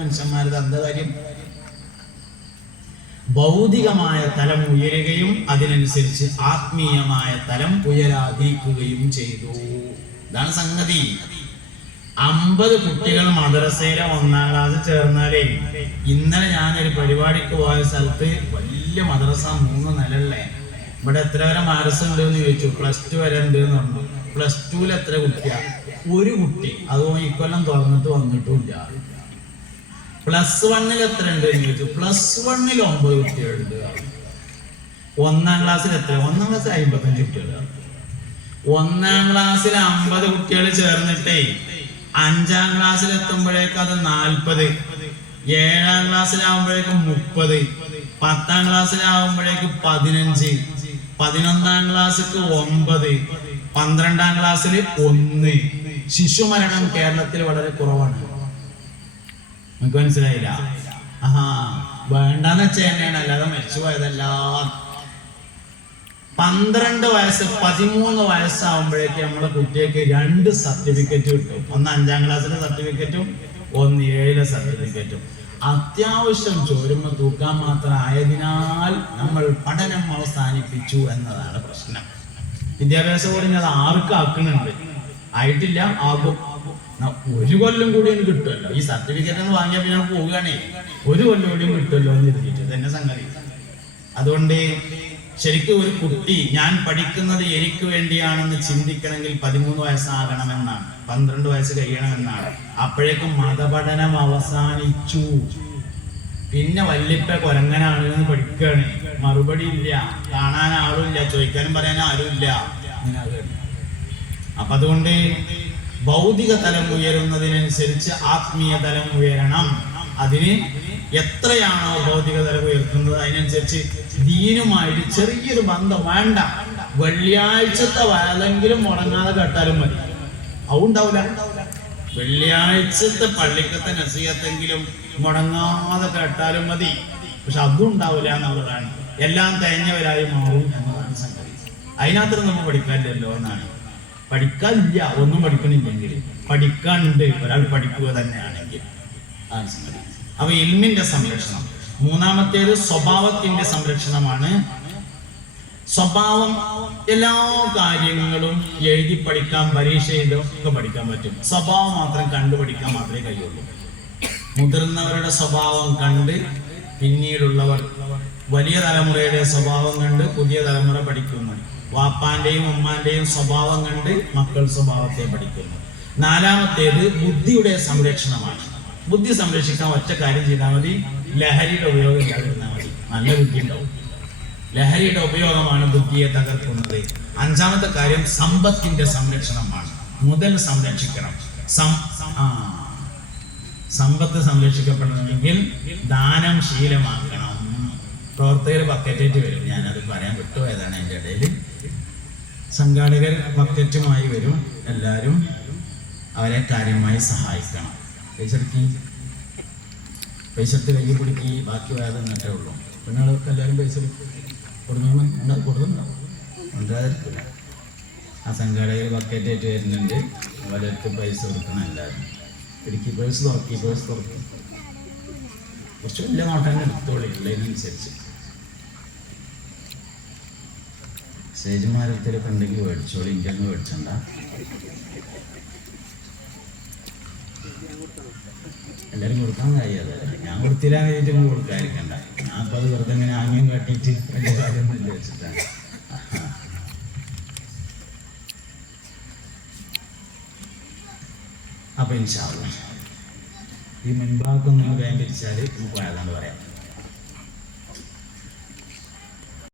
മനുഷ്യന്മാരുടെ എന്താ കാര്യം ഭൗതികമായ തലം ഉയരുകയും അതിനനുസരിച്ച് ആത്മീയമായ തലം ഉയരാതിരിക്കുകയും ചെയ്തു. ഇതാണ് സംഗതി. അമ്പത് കുട്ടികൾ മദ്രസയിലെ ഒന്നാം ക്ലാസ് ചേർന്നാലേ ഇന്നലെ ഞാനൊരു പരിപാടിക്ക് പോയ സ്ഥലത്ത് വലിയ മദ്രസ മൂന്ന് നിലല്ലേ? ഇവിടെ എത്ര വരെ മാരസുണ്ട് എന്ന് ചോദിച്ചു. പ്ലസ് ടു വരെ ഉണ്ട് എന്ന് പറഞ്ഞു. പ്ലസ് ടുവിൽ എത്ര കുട്ടിയാണ് ഒരു കുട്ടി. അതും ഇക്കൊല്ലം തുറന്നിട്ട് വന്നിട്ടുമില്ല പ്ലസ് വണ്ണിൽ എത്ര ഉണ്ട് ചോദിച്ചു. പ്ലസ് വണ്ണിൽ ഒമ്പത് കുട്ടികളുണ്ട് ഒന്നാം ക്ലാസ്സിൽ എത്ര? ഒന്നാം ക്ലാസ്സിൽ അമ്പത്തഞ്ച് കുട്ടികൾ. ഒന്നാം ക്ലാസ്സിൽ അമ്പത് കുട്ടികൾ ചേർന്നിട്ടേ അഞ്ചാം ക്ലാസ്സിൽ എത്തുമ്പോഴേക്ക് അത് നാൽപ്പത് ഏഴാം ക്ലാസ്സിലാവുമ്പോഴേക്ക് മുപ്പത്. പത്താം ക്ലാസ്സിലാവുമ്പോഴേക്ക് പതിനഞ്ച്. പതിനൊന്നാം ക്ലാസ്സിക്ക് ഒമ്പത്. പന്ത്രണ്ടാം ക്ലാസ്സിൽ ഒന്ന്. ശിശുമരണം കേരളത്തിൽ വളരെ കുറവാണ്. നമുക്ക് മനസ്സിലായില്ല? ആഹാ വേണ്ടെന്ന് വെച്ച തന്നെയാണ്. അല്ലാതെ മരിച്ചു പോയതല്ല. പന്ത്രണ്ട് വയസ്സ് പതിമൂന്ന് വയസ്സാവുമ്പോഴേക്ക് നമ്മളെ കുട്ടിക്ക് രണ്ട് സർട്ടിഫിക്കറ്റ് കിട്ടും. ഒന്ന് അഞ്ചാം ക്ലാസ്സിലെ സർട്ടിഫിക്കറ്റും ഒന്ന് ഏഴിലെ സർട്ടിഫിക്കറ്റും അത്യാവശ്യം ചോരുമ തൂക്കാൻ മാത്രം ആയതിനാൽ നമ്മൾ പഠനം അവസാനിപ്പിച്ചു എന്നതാണ് പ്രശ്നം. വിദ്യാഭ്യാസ കുറഞ്ഞത് ആർക്കും ആക്കുന്നുണ്ട്. ആയിട്ടില്ല ആകും ഒരു കൊല്ലം കൂടി കിട്ടുമല്ലോ. ഈ സർട്ടിഫിക്കറ്റ് വാങ്ങിയാൽ പിന്നെ പോവുകയാണേ. ഒരു കൊല്ലം കൂടിയും കിട്ടുമല്ലോ എന്ന് ഇരുന്നിട്ട് തന്നെ സംഗതി. അതുകൊണ്ട് ശരിക്കും ഒരു കുട്ടി ഞാൻ പഠിക്കുന്നത് എനിക്ക് വേണ്ടിയാണെന്ന് ചിന്തിക്കണമെങ്കിൽ പതിമൂന്ന് വയസ്സാകണമെന്നാണ്. പന്ത്രണ്ട് വയസ്സ് കഴിയണമെന്നാണ്. അപ്പോഴേക്കും മതപഠനം അവസാനിച്ചു. പിന്നെ വല്യപ്പ കൊരങ്ങനാണ് എന്ന് പഠിക്കുകയാണ്. മറുപടി ഇല്ല. കാണാൻ ആളുമില്ല ചോദിക്കാനും പറയാനും ആരുമില്ല അങ്ങനെ അത് അപ്പൊ അതുകൊണ്ട് ഭൗതിക തലം ഉയരുന്നതിനനുസരിച്ച് ആത്മീയ തലം ഉയരണം. അതിന് എത്രയാണോ ഭൗതിക തലം ഉയർത്തുന്നത്? അതിനനുസരിച്ച് ദീനുമായിട്ട് ചെറിയൊരു ബന്ധം വേണ്ട. വെള്ളിയാഴ്ചത്തെ വയലെങ്കിലും മുടങ്ങാതെ കേട്ടാലും മതി. അതുണ്ടാവില്ല വെള്ളിയാഴ്ചത്തെ പള്ളിക്കത്തെ നസീഹത്തെങ്കിലും മുടങ്ങാതെ കേട്ടാലും മതി. പക്ഷെ അതും ഉണ്ടാവില്ല എന്നുള്ളതാണ്. എല്ലാം തേഞ്ഞവരായി മാറും എന്നതാണ് സംഗതി. അതിനകത്ത് നമ്മൾ പഠിക്കാനില്ലല്ലോ എന്നാണ്. പഠിക്കാനില്ല ഒന്നും പഠിക്കണില്ലെങ്കിൽ. പഠിക്കാനുണ്ട് ഒരാൾ പഠിക്കുക തന്നെയാണെങ്കിൽ. അപ്പൊ ഇൽമിന്റെ സംരക്ഷണം. മൂന്നാമത്തേത് സ്വഭാവത്തിന്റെ സംരക്ഷണമാണ്. സ്വഭാവം എല്ലാ കാര്യങ്ങളും എഴുതി പഠിക്കാൻ പരീക്ഷ ചെയ്തൊക്കെ പഠിക്കാൻ പറ്റും. സ്വഭാവം മാത്രം കണ്ടുപഠിക്കാൻ മാത്രമേ കഴിയുള്ളൂ. മുതിർന്നവരുടെ സ്വഭാവം കണ്ട് പിന്നീടുള്ളവർ വലിയ തലമുറയുടെ സ്വഭാവം കണ്ട് പുതിയ തലമുറ പഠിക്കുന്നു വാപ്പാന്റെയും ഉമ്മാന്റെയും സ്വഭാവം കണ്ട് മക്കൾ സ്വഭാവത്തെ പഠിക്കുന്നു. നാലാമത്തേത് ബുദ്ധിയുടെ സംരക്ഷണമാണ്. ബുദ്ധി സംരക്ഷിക്കാൻ ഒറ്റ കാര്യം ചെയ്താൽ മതി. ലഹരിയുടെ ഉപയോഗം ഇല്ലാതിരുന്നാൽ മതി. നല്ല ബുദ്ധി ഉണ്ടാവും. ലഹരിയുടെ ഉപയോഗമാണ് ബുദ്ധിയെ തകർക്കുന്നത്. അഞ്ചാമത്തെ കാര്യം സമ്പത്തിന്റെ സംരക്ഷണമാണ്. മുതൽ സംരക്ഷിക്കണം. സമ്പത്ത് സംരക്ഷിക്കപ്പെടണമെങ്കിൽ ദാനം ശീലമാക്കണം. പ്രവർത്തകർ ബക്കറ്റേറ്റ് വരും. ഞാനത് പറയാൻ വിട്ടുപോയതാണ് എന്റെ ഇടയിൽ. സംഘാടകർ ബക്കറ്റുമായി വരും. എല്ലാവരും അവരെ കാര്യമായി സഹായിക്കണം. പൈസക്ക് എടുക്കി. പൈസ എടുത്ത് കയ്യിൽ പിടിക്കി. ബാക്കി വേദന എന്നിട്ടേ ഉള്ളൂ. പെണ്ണുങ്ങളൊക്കെ എല്ലാവരും പൈസ കൊടുക്കുന്നു കൊടുക്കുന്നുണ്ടാവും ആ സംഘാടകർ ബക്കറ്റായിട്ട് വരുന്നുണ്ട്. അവരടുത്ത് പൈസ കൊടുക്കണം എല്ലാവരും. ഇടുക്കി പേഴ്സ് തുറക്കി പേഴ്സ് തുറക്കി. കുറച്ച് വലിയ നോട്ടങ്ങൾ എടുത്തോളി. സ്റ്റേജുമാരത്തിലൊക്കെ ഉണ്ടെങ്കിൽ മേടിച്ചോളി എനിക്കൊന്നും മേടിച്ചണ്ട. എല്ലാവരും കൊടുക്കാൻ കഴിയാതെ ഞാൻ കൊടുത്തില്ല കഴിഞ്ഞിട്ട് ഇങ്ങനെ കൊടുക്കാതിരിക്കണ്ട. ഞാൻ അപ്പം അത് വെറുതെ ഇങ്ങനെ ആംഗ്യം കാട്ടിയിട്ട് വലിയ കാര്യമൊന്നുമില്ല വെച്ചിട്ടാണ് അപ്പം ഇൻഷാല്ല ഈ മുൻഭാഗം നിങ്ങൾ വേഗം തിരിച്ചാൽ നമുക്ക് വേദന പറയാം.